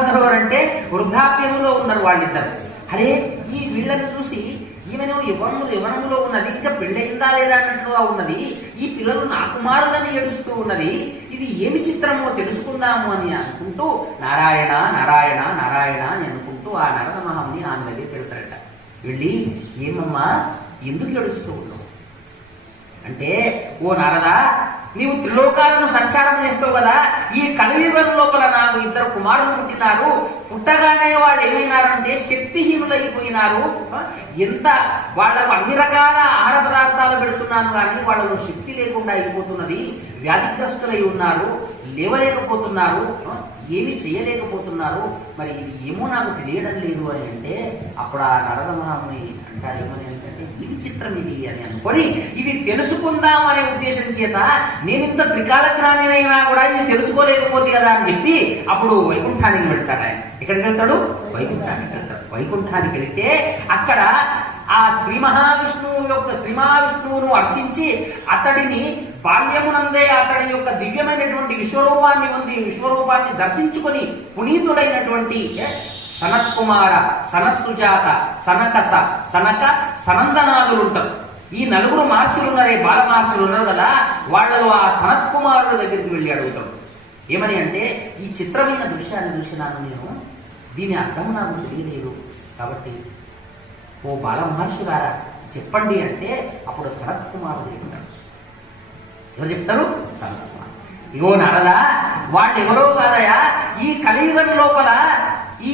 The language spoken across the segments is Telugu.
ఉన్నారు అంటే వృద్ధాప్యంలో ఉన్నారు వాళ్ళిద్దరు. అరే ఈ వీళ్ళని చూసి ఈమెను యవనములో ఉన్నది, ఇంకా పెళ్ళయిందా లేదా అన్నట్లుగా ఉన్నది, ఈ పిల్లలు నా కుమారులని ఏడుస్తూ ఉన్నది, ఇది ఏమి చిత్రమో తెలుసుకుందాము అని అనుకుంటూ నారాయణ నారాయణ నారాయణ అని అనుకుంటూ ఆ నరద మహాముని ఆమె దగ్గర పెడతారట. వెళ్ళి ఏమమ్మా ఎందుకు ఏడుస్తూ ఉన్నావు అంటే, ఓ నారదా నీవు త్రిలోకాలను సంచారం చేస్తావు కదా, ఈ కలియుగం లోపల నాకు ఇద్దరు కుమారులు పుట్టినారు, పుట్టగానే వాళ్ళు ఏమైనారంటే శక్తిహీనులైపోయినారు. ఎంత వాళ్ళకు అన్ని రకాల ఆహార పదార్థాలు పెడుతున్నాను కానీ వాళ్ళలో శక్తి లేకుండా అయిపోతున్నది, వ్యాధిగ్రస్తులై ఉన్నారు, లేవలేకపోతున్నారు, ఏమి చేయలేకపోతున్నారు, మరి ఇది ఏమో నాకు తెలియడం లేదు అని అంటే అప్పుడు ఆ నరద మహాముని అంటారు ఏమని అంటే, ఈ విచిత్రం ఇది అని అనుకొని ఇది తెలుసుకుందాం అనే ఉద్దేశం చేత నేను ఇంత త్రికాలజ్ఞానినైనా కూడా ఇది తెలుసుకోలేకపోతే కదా అని చెప్పి అప్పుడు వైకుంఠానికి వెళ్తాడు. ఆయన ఎక్కడికి వెళ్తాడు? వైకుంఠానికి వెళ్తాడు. వైకుంఠానికి వెళితే అక్కడ ఆ శ్రీ మహావిష్ణువును అర్చించి అతడిని బాల్యమునందే అతడి యొక్క దివ్యమైనటువంటి విశ్వరూపాన్ని దర్శించుకొని పునీతుడైనటువంటి సనత్ కుమార, సనత్సుజాత, సనక సనందనాథులు ఉంటారు. ఈ నలుగురు మహర్షులు ఉన్నారే, బాల మహర్షులు ఉన్నారు కదా, వాళ్ళలో ఆ సనత్ కుమారుడు దగ్గరికి వెళ్ళి అడుగుతాడు. ఏమని అంటే, ఈ చిత్రమైన దృశ్యాన్ని చూసినాను నేను, దీని అర్థం నాకు తెలియలేదు, కాబట్టి ఓ బాల మహర్షులారా చెప్పండి అంటే అప్పుడు సనత్ కుమారుడు చెప్తాడు. ఎవరు చెప్తారు? సనత్ కుమార్. ఇగో నారదా, వాళ్ళు ఎవరో కాదయా, ఈ కలియుగం లోపల ఈ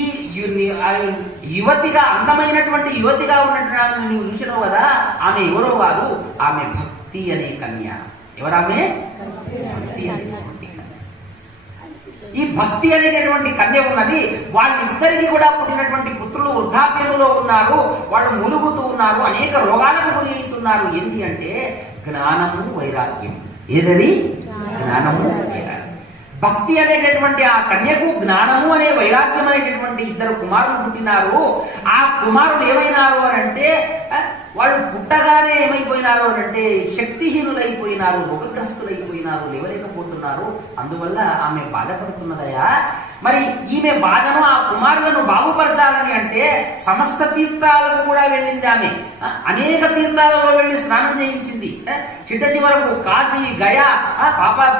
యువతిగా అందమైనటువంటి యువతిగా ఉన్నట్టు నువ్వు చూసినావు కదా, ఆమె ఎవరో కాదు, ఆమె భక్తి అనే కన్య. ఎవరామె? భక్తి అనేటువంటి కన్య. ఈ భక్తి అనేటటువంటి కన్య ఉన్నది. వాళ్ళిద్దరికి కూడా పుట్టినటువంటి పుత్రులు వృద్ధాప్యంలో ఉన్నారు, వాళ్ళు ములుగుతూ ఉన్నారు, అనేక రోగాలకు గురి అవుతున్నారు. ఏంటి అంటే జ్ఞానము వైరాగ్యం. ఏదది? జ్ఞానము వైరాగ్యం. భక్తి అనేటటువంటి ఆ కన్యకు జ్ఞానము అనే వైరాగ్యం అనేటటువంటి ఇద్దరు కుమారులు పుట్టినారు. ఆ కుమారులు ఏమైనారు అని అంటే, వాళ్ళు పుట్టగానే ఏమైపోయినారు అని అంటే శక్తిహీనులైపోయినారు, రోగగ్రస్తులైపోయినారు, లేవలేకపోతున్నారు. అందువల్ల ఆమె బాధపడుతున్నదయా. మరి ఈమె బాధను ఆ కుమారులను బాగుపరచాలని అంటే సమస్త తీర్థాలకు కూడా వెళ్ళింది ఆమె. అనేక తీర్థాలలో వెళ్ళి స్నానం చేయించింది. చిట్ట చివరకు కాశీ, గయా,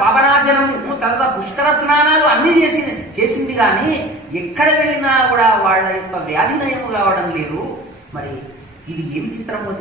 పాపనాశనము, తర్వాత పుష్కర స్నానాలు అన్ని చేసింది కానీ ఎక్కడ వెళ్ళినా కూడా వాళ్ళ యొక్క వ్యాధి నయము కావడం లేదు. మరి ఇది ఏమి చిత్రమో